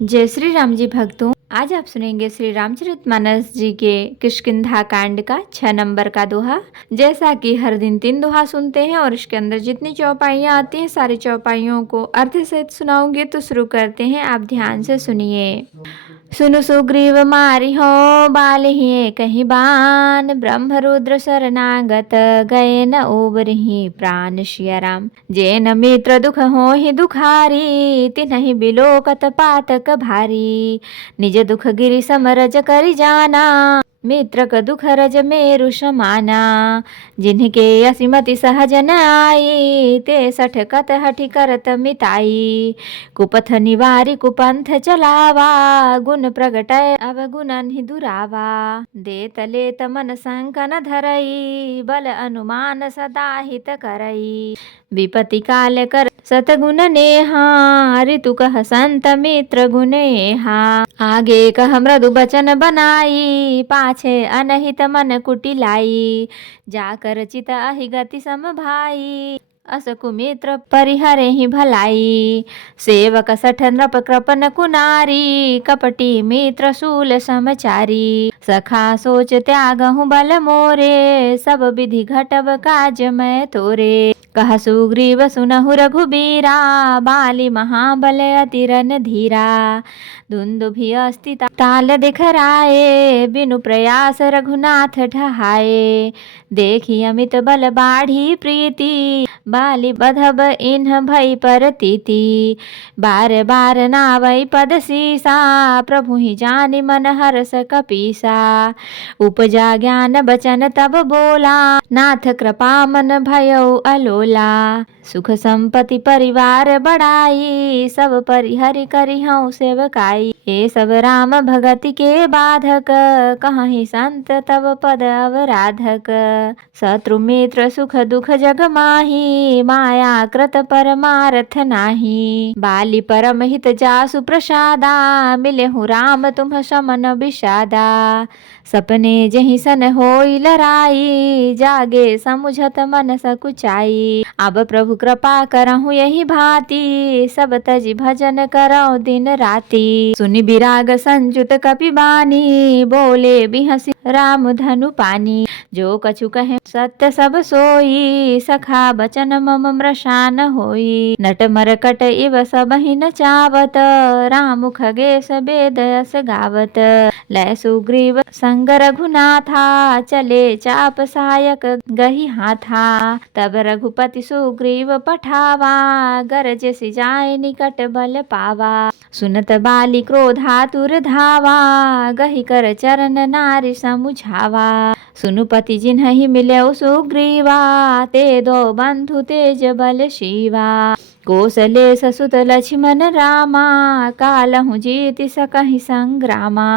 जय श्री राम जी भक्तों, आज आप सुनेंगे श्री रामचरितमानस जी के किष्किंधा कांड का 6 नंबर का दोहा। जैसा कि हर दिन 3 दोहा सुनते हैं और इसके अंदर जितनी चौपाइयाँ आती हैं सारी चौपाइयों को अर्थ सहित सुनाऊंगी, तो शुरू करते हैं। आप ध्यान से सुनिए। सुनु सुग्रीव मारि हो बालिहि कहीं बान, ब्रह्म रुद्र शरणागत गए न उबरहि प्राण। सिया राम जेन मित्र दुख हो ही दुखारी, तिन्हि बिलोकत पातक भारी। निज दुख गिरि समरज करि जाना, मित्र क दुख रज मेरु समाना। जिनके असिमति सहज न आई, ते सठ कत हठि करत मिताई। कुपथ निवारी कुपंथ चलावा, गुण प्रगटय अवगुणन ही दुरावा। देत लेत मन संकन धरई, बल अनुमान सदा हित करई। विपत्ति काल कर सतगुण नेहा, ऋतु कह संत मित्र गुनेहा। आगे कह मृदु बचन बनाई, पाछे अनहित मन कुटिलाई। जाकर चित अहि गति सम भाई, अस कुमित्र परिहरे ही भलाई। सेवक सठ नृप कृपन कुनारी, कपटी मित्र शूल समचारी। सखा सोच त्यागहु बल मोरे, सब विधि घटब काज मैं तोरे। कह सुग्रीव सुनहु रघुबीरा, बाली महाबल अति रन धीरा। दुंदुभि अस्ति ताल दिखराए, बिनु प्रयास रघुनाथ ढहाए। देखी अमित बल बाढ़ी प्रीति, बाली बधब इन्ह भई परतीति। बार बार नावई पद सीसा, प्रभु ही जानि मन हरस कपीसा। उपजा ज्ञान बचन तब बोला, नाथ कृपा मन भयउ अलोला। सुख संपत्ति परिवार बढ़ाई, सब परिहरि करिहउ सेवकाई। ये सब राम भगति के बाधक, कहीं संत तब पद अवराधक। शत्रु मित्र सुख दुख जग माही, माया कृत परमारथ नाही। बाली परम हित जासु प्रसादा, मिलेहु राम तुम समन विषादा। सपने जहि सन होई लराई, जागे समुझत मन सकुचाई। अब प्रभु कृपा करहु यही भांति, सब तजि भजन करौ दिन राति। सुनि बिराग संजुत कपि बानी, बोले बिहसी राम धनु पानी। जो कछु कहे सत्य सब सोई, सखा बचन मम मृषान होई। नट मरकट इव सबहि नचावत, राम खगेश वेद यस गावत। लय सुग्रीव संग रघुनाथा, चले चाप सायक गही हाथा। तब रघुपति सुग्रीव पठावा, गरज सि जाय निकट बल पावा। सुनत बाली क्रोधातुर धावा, गही कर चरण नारि समुझावा। सुनु पति जिन्हि मिलौ सुग्रीवा, ते दो बंधु तेज बल शिवा। कौसले ससुत लक्ष्मण रामा, कालहु जीति सकहि संग्रामा।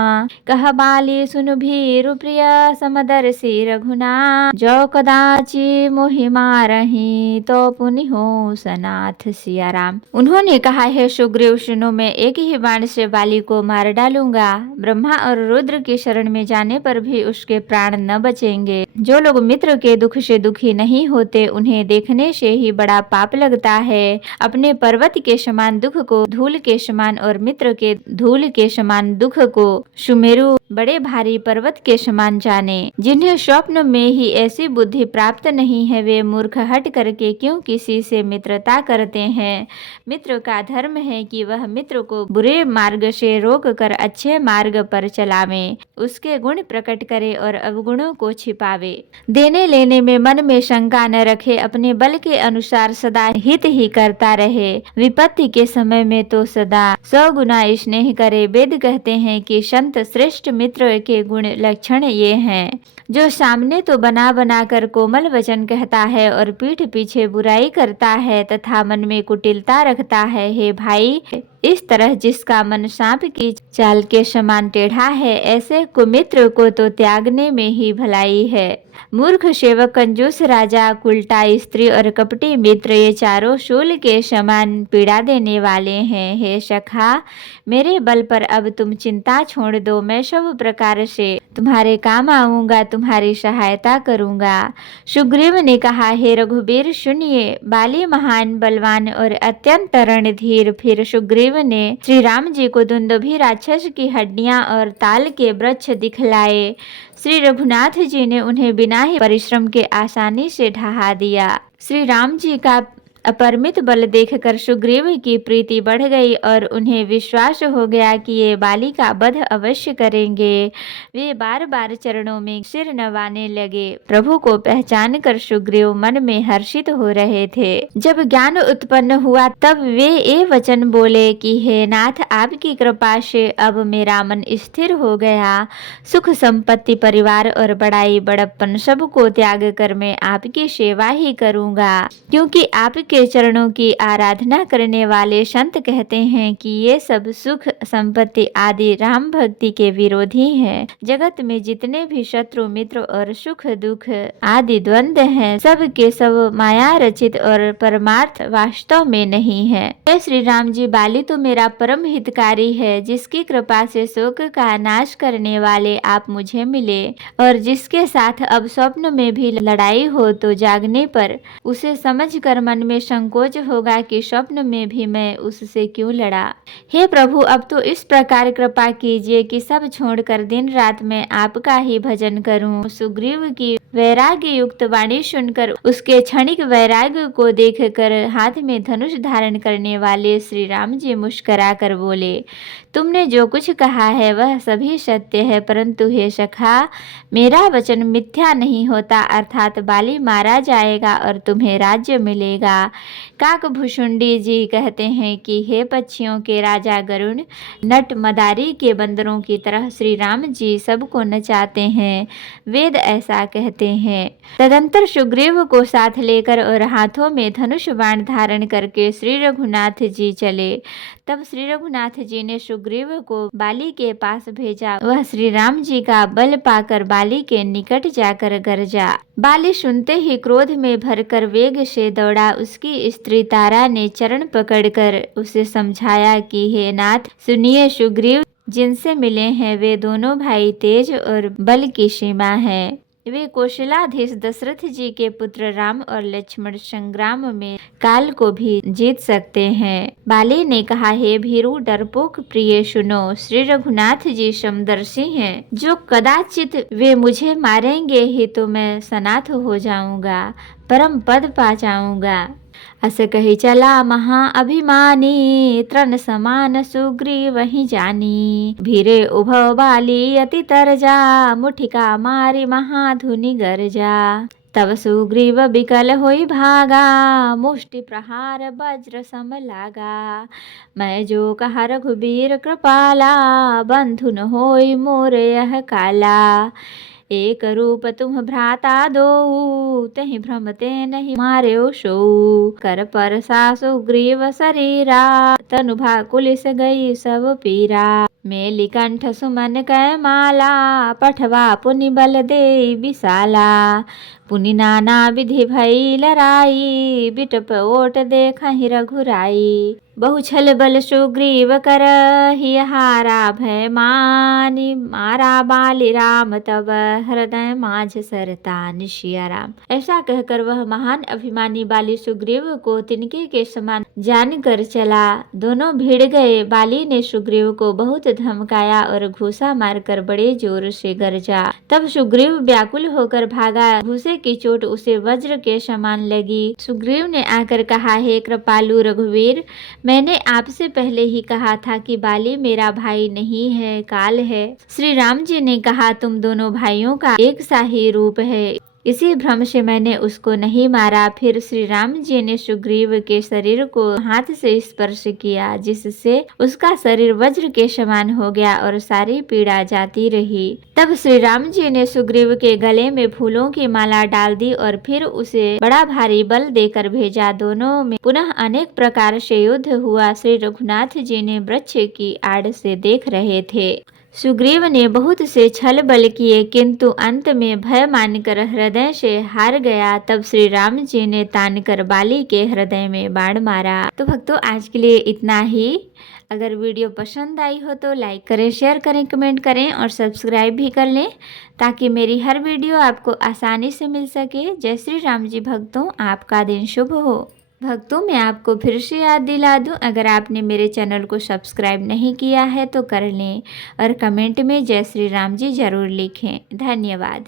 कह बाली सुनु भीरु प्रिय, समदर्शी रघुनाथ। जो कदाचि मोहि मारहि, तो पुनि हो सनाथ। सिया राम। उन्होंने कहा, है सुग्रीव सुनो, मैं एक ही बाण से बाली को मार डालूंगा। ब्रह्मा और रुद्र की शरण में जाने पर भी उसके प्राण न बचेंगे। जो लोग मित्र के दुख से दुखी नहीं होते, उन्हें देखने से ही बड़ा पाप लगता है। अपने पर्वत के समान दुख को धूल के समान और मित्र के धूल के समान दुख को सुमेरु बड़े भारी पर्वत के समान जाने। जिन्हें स्वप्न में ही ऐसी बुद्धि प्राप्त नहीं है, वे मूर्ख हट करके क्यों किसी से मित्रता करते हैं। मित्र का धर्म है कि वह मित्र को बुरे मार्ग से रोक कर अच्छे मार्ग पर चलावे, उसके गुण प्रकट करे और अवगुणों को छिपावे। देने लेने में मन में शंका न रखे, अपने बल के अनुसार सदा हित ही करता रहे। विपत्ति के समय में तो सदा 100 गुना स्नेह करे। वेद कहते हैं कि संत श्रेष्ठ मित्र के गुण लक्षण ये हैं। जो सामने तो बना बना कर कोमल वचन कहता है और पीठ पीछे बुराई करता है तथा मन में कुटिलता रखता है। हे भाई, इस तरह जिसका मन सांप की चाल के समान टेढ़ा है, ऐसे कुमित्र को तो त्यागने में ही भलाई है। मूर्ख सेवक, कंजूस राजा, उल्टा स्त्री और कपटी मित्र, ये चारों शूल के समान पीड़ा देने वाले हैं। हे सखा, मेरे बल पर अब तुम चिंता छोड़ दो। मैं सब प्रकार से तुम्हारे काम आऊंगा, तुम्हारी सहायता करूंगा। सुग्रीव ने कहा, हे रघुवीर सुनिए, बाली महान बलवान और अत्यंत रणधीर। फिर सुग्रीव ने श्री राम जी को दुंदुभी राक्षस की हड्डियां और ताल के वृक्ष दिखलाए। श्री रघुनाथ जी ने उन्हें बिना ही परिश्रम के आसानी से ढहा दिया। श्री राम जी का अपरिमित बल देखकर सुग्रीव की प्रीति बढ़ गई और उन्हें विश्वास हो गया कि ये बाली का वध अवश्य करेंगे। वे बार बार चरणों में सिर नवाने लगे। प्रभु को पहचान कर सुग्रीव मन में हर्षित हो रहे थे। जब ज्ञान उत्पन्न हुआ तब वे ये वचन बोले कि हे नाथ, आपकी कृपा से अब मेरा मन स्थिर हो गया। सुख संपत्ति, परिवार और बड़ाई बड़प्पन सबको त्याग कर मैं आपकी सेवा ही करूंगा, क्योंकि आपके के चरणों की आराधना करने वाले संत कहते हैं कि ये सब सुख संपत्ति आदि राम भक्ति के विरोधी हैं। जगत में जितने भी शत्रु मित्र और सुख दुख आदि द्वंद्व हैं, सब के सब माया रचित और परमार्थ वास्तव में नहीं है। हे श्री राम जी, बाली तो मेरा परम हितकारी है, जिसकी कृपा से शोक का नाश करने वाले आप मुझे मिले, और जिसके साथ अब स्वप्न में भी लड़ाई हो तो जागने पर उसे समझकर मन में संकोच होगा कि स्वप्न में भी मैं उससे क्यों लड़ा। हे प्रभु, अब तो इस प्रकार कृपा कीजिए कि सब छोड़कर दिन रात मैं आपका ही भजन करूं। सुग्रीव की वैराग्य युक्त वाणी सुनकर उसके क्षणिक वैराग्य को देखकर हाथ में धनुष धारण करने वाले श्री राम जी मुस्कुरा कर बोले, तुमने जो कुछ कहा है वह सभी सत्य है, परंतु हे सखा, मेरा वचन मिथ्या नहीं होता, अर्थात बाली मारा जाएगा और तुम्हें राज्य मिलेगा। काकभूषुंडी जी कहते हैं कि हे पक्षियों के राजा गरुण, नट मदारी के बंदरों की तरह श्री राम जी सबको नचाते हैं। वेद ऐसा कहते हैं। तदंतर सुग्रीव को साथ लेकर और हाथों में धनुष बाण धारण करके श्री रघुनाथ जी चले। तब श्री रघुनाथ जी ने सुग्रीव को बाली के पास भेजा। वह श्री राम जी का बल पाकर बाली के निकट जाकर गरजा। बाली सुनते ही क्रोध में भरकर वेग से दौड़ा। उसकी स्त्री तारा ने चरण पकड़कर उसे समझाया कि हे नाथ सुनिए, सुग्रीव जिनसे मिले हैं वे दोनों भाई तेज और बल की सीमा है। वे कौशलाधीश दशरथ जी के पुत्र राम और लक्ष्मण संग्राम में काल को भी जीत सकते हैं। बाली ने कहा, हे भीरू डरपोक प्रिय सुनो, श्री रघुनाथ जी समदर्शी हैं। जो कदाचित वे मुझे मारेंगे ही तो मैं सनाथ हो जाऊंगा, परम पद पा जाऊंगा। अस कही चला महाअभिमानी, तृण समान सुग्रीव वहीं जानी। भीरे उभव बाली अति तरजा, मुठिका मारी महाधुनि गरजा। तब सुग्रीव बिकल होई भागा, मुष्टि प्रहार वज्र सम लागा। मैं जो कहा रघुबीर कृपाला, बंधु न होई मोर यह काला। एक रूप तुम भ्राता दो, तहि भ्रमते नहीं मार्यो सो। कर परसा सुग्रीव शरीरा, तनु भाकुलिस गई सब पीरा। मेली कंठ सुमन कै माला, पठवा पुनि बल दे विशाला। पुनि नाना विधि भई लराई, बिटप ओट देखहि रघुराई। बहुछल बल सुग्रीव करहि, हारा भय मानि मारा बाली राम। तब हृदय माझ सरतान सिया राम। ऐसा कहकर वह महान अभिमानी बाली सुग्रीव को तिनके के समान जानकर चला। दोनों भिड़ गए। बाली ने सुग्रीव को बहुत धमकाया और घूसा मारकर बड़े जोर से गरजा। तब सुग्रीव व्याकुल होकर भागा। घूसे की चोट उसे वज्र के समान लगी। सुग्रीव ने आकर कहा, हे कृपालु रघुवीर, मैंने आपसे पहले ही कहा था कि बाली मेरा भाई नहीं है, काल है। श्री राम जी ने कहा, तुम दोनों भाइयों का एक सा ही रूप है, इसी भ्रम से मैंने उसको नहीं मारा। फिर श्री राम जी ने सुग्रीव के शरीर को हाथ से स्पर्श किया, जिससे उसका शरीर वज्र के समान हो गया और सारी पीड़ा जाती रही। तब श्री राम जी ने सुग्रीव के गले में फूलों की माला डाल दी और फिर उसे बड़ा भारी बल देकर भेजा। दोनों में पुनः अनेक प्रकार से युद्ध हुआ। श्री रघुनाथ जी ने वृक्ष की आड़ से देख रहे थे। सुग्रीव ने बहुत से छल बल किए, किंतु अंत में भय मानकर हृदय से हार गया। तब श्री राम जी ने तान कर बाली के हृदय में बाण मारा। तो भक्तों, आज के लिए इतना ही। अगर वीडियो पसंद आई हो तो लाइक करें, शेयर करें, कमेंट करें और सब्सक्राइब भी कर लें, ताकि मेरी हर वीडियो आपको आसानी से मिल सके। जय श्री राम जी भक्तों, आपका दिन शुभ हो। भक्तों, मैं आपको फिर से याद दिला दूं, अगर आपने मेरे चैनल को सब्सक्राइब नहीं किया है तो कर लें और कमेंट में जय श्री राम जी ज़रूर लिखें। धन्यवाद।